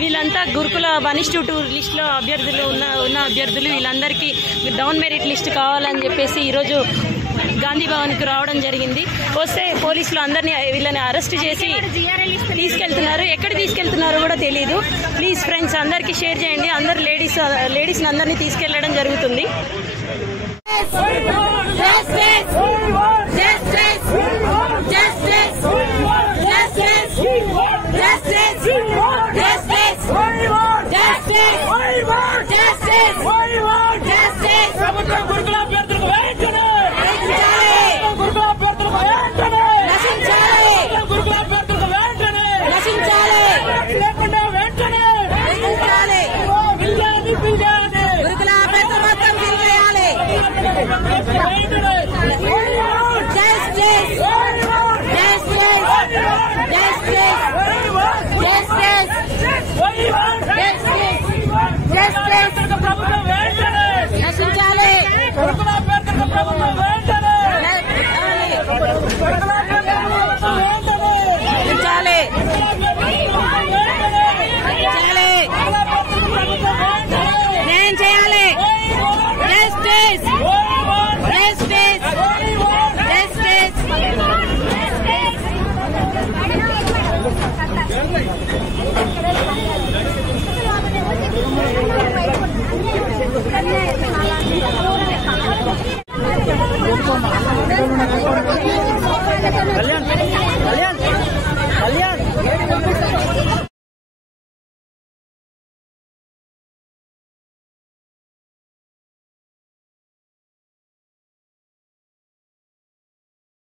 వీళ్ళంతా గురుకుల 1:2 లిస్ట్ లో అభ్యర్థులు ఉన్న అభ్యర్థులు వీళ్ళందరికీ డౌన్ మెరిట్ లిస్ట్ కావాలని చెప్పేసి ఈరోజు గాంధీ భవన్కి రావడం జరిగింది. వస్తే పోలీసులు అందరినీ వీళ్ళని అరెస్ట్ చేసి తీసుకెళ్తున్నారు. ఎక్కడ తీసుకెళ్తున్నారో కూడా తెలియదు. ప్లీజ్ ఫ్రెండ్స్ అందరికీ షేర్ చేయండి. అందరు లేడీస్ని అందరినీ తీసుకెళ్లడం జరుగుతుంది. Gracias.